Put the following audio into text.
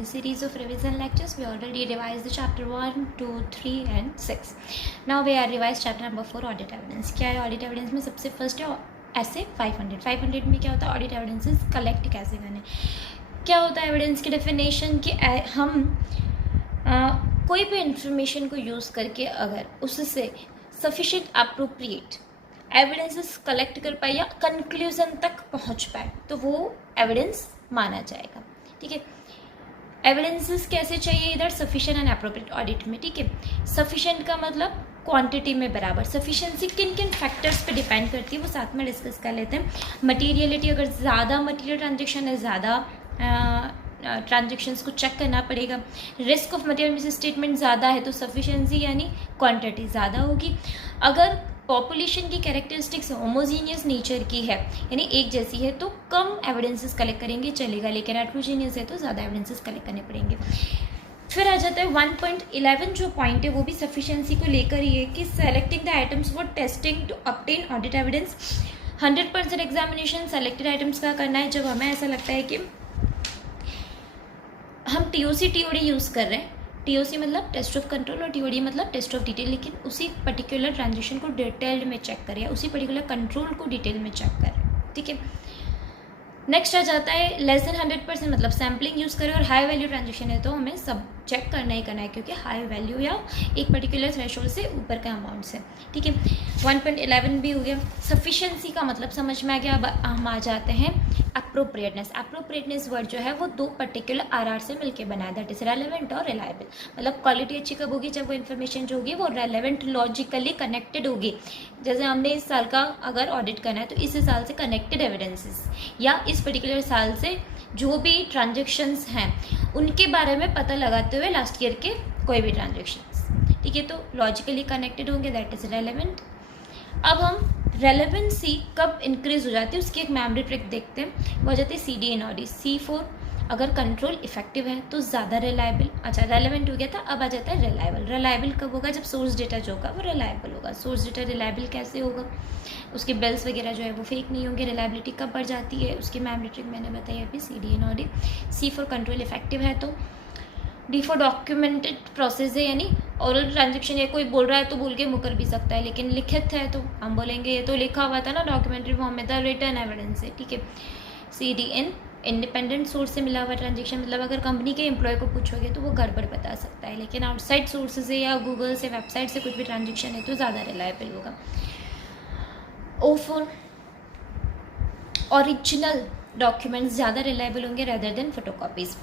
this series of revision lectures. We already revised the chapter 1, 2, 3 and 6. Now we are revised chapter number 4, audit evidence. क्या है audit evidence में? सबसे first है ऐसे 500 में क्या होता है? ऑडिट एविडेंसेस कलेक्ट कैसे करने, क्या होता है एविडेंस की डेफिनेशन कि हम कोई भी इंफॉर्मेशन को यूज़ करके अगर उससे सफिशिएंट अप्रोप्रिएट एविडेंसेस कलेक्ट कर पाए या कंक्लूजन तक पहुंच पाए तो वो एविडेंस माना जाएगा। ठीक है, एविडेंसेस कैसे चाहिए इधर? सफिशिएंट एंड अप्रोप्रिएट ऑडिट में। ठीक है, सफिशिएंट का मतलब क्वांटिटी में बराबर। सफिशिएंसी किन किन फैक्टर्स पे डिपेंड करती है वो साथ में डिस्कस कर लेते हैं। मटीरियलिटी, अगर ज़्यादा मटीरियल ट्रांजेक्शन है, ज़्यादा ट्रांजेक्शन्स को चेक करना पड़ेगा। Risk of material miss statement ज़्यादा है तो सफिशिएंसी यानी क्वांटिटी ज़्यादा होगी। अगर पॉपुलेशन की कैरेक्टरिस्टिक्स होमोजीनियस नेचर की है यानी एक जैसी है तो कम एविडेंसेस कलेक्ट करेंगे चलेगा, लेकिन हेटेरोजेनियस है तो ज़्यादा एविडेंसेस कलेक्ट करने पड़ेंगे। फिर आ जाता है 1.11 जो पॉइंट है वो भी सफिशिएंसी को लेकर ही है कि selecting the items for testing to obtain audit evidence. 100% examination selected items का करना है जब हमें ऐसा लगता है कि हम टीओसी टीओडी यूज़ कर रहे हैं। टीओसी मतलब टेस्ट ऑफ कंट्रोल और टीओडी मतलब टेस्ट ऑफ डिटेल, लेकिन उसी पर्टिकुलर ट्रांजेक्शन को डिटेल्ड में चेक करें या उसी पर्टिकुलर कंट्रोल को डिटेल में चेक करें। ठीक है, नेक्स्ट आ जाता है लेस देन 100% मतलब सैम्पलिंग यूज़ करें और हाई वैल्यू ट्रांजेक्शन है तो हमें सब चेक करना ही करना है क्योंकि हाई वैल्यू या एक पर्टिकुलर थ्रेशोल्ड से ऊपर का अमाउंट से। ठीक है, 1.11 भी हो गया। सफिशिएंसी का मतलब समझ में आ गया। अब हम आ जाते हैं अप्रोप्रिएटनेस। अप्रोप्रिएटनेस वर्ड जो है वो दो पर्टिकुलर आर से मिलकर बना है, दैट इज रेलेवेंट और रिलायबल। मतलब क्वालिटी अच्छी कब होगी? जब वो इन्फॉर्मेशन जो होगी वो रेलेवेंट लॉजिकली कनेक्टेड होगी। जैसे हमने इस साल का अगर ऑडिट करना है तो इस साल से कनेक्टेड एविडेंसेस या इस पर्टिकुलर साल से जो भी ट्रांजेक्शन्स हैं उनके बारे में पता लगाते हुए लास्ट ईयर के कोई भी ट्रांजेक्शन्स। ठीक है, तो लॉजिकली कनेक्टेड होंगे, दैट इज रेलेवेंट। अब हम रेलेवेंसी कब इंक्रीज हो जाती है उसकी एक मेमोरी ट्रिक देखते हैं, वो हो जाती है CD एंड OD। C4 अगर कंट्रोल इफेक्टिव है तो ज़्यादा रिलायबल। अच्छा, रेलेवेंट हो गया था, अब आ जाता है रिलायबल। रिलायबल कब होगा? जब सोर्स डेटा जो होगा वो रिलायबल होगा। सोर्स डेटा रिलायबल कैसे होगा? उसके बिल्स वगैरह जो है वो फेक नहीं होंगे। रिलायबिलिटी कब बढ़ जाती है? उसकी मेमोरी ट्रिक मैंने बताई अभी, CD and OD। C4 control effective है तो। D4 डॉक्यूमेंटेड प्रोसेस है यानी ओरल ट्रांजेक्शन है, कोई बोल रहा है तो बोल के मुकर भी सकता है, लेकिन लिखित है तो हम बोलेंगे ये तो लिखा हुआ था ना डॉक्यूमेंट्री फॉर्म में था, रिटर्न एविडेंस है। ठीक है, CDN इंडिपेंडेंट सोर्स से मिला हुआ ट्रांजेक्शन मतलब अगर कंपनी के एम्प्लॉय को पूछोगे तो वो गड़बड़ बता सकता है, लेकिन आउटसाइड सोर्स से या गूगल से वेबसाइट से कुछ भी ट्रांजेक्शन है तो ज़्यादा रिलायबल होगा। O4 ओरिजिनल डॉक्यूमेंट्स ज़्यादा रिलायबल होंगे रेदर देन फोटोकॉपीज़।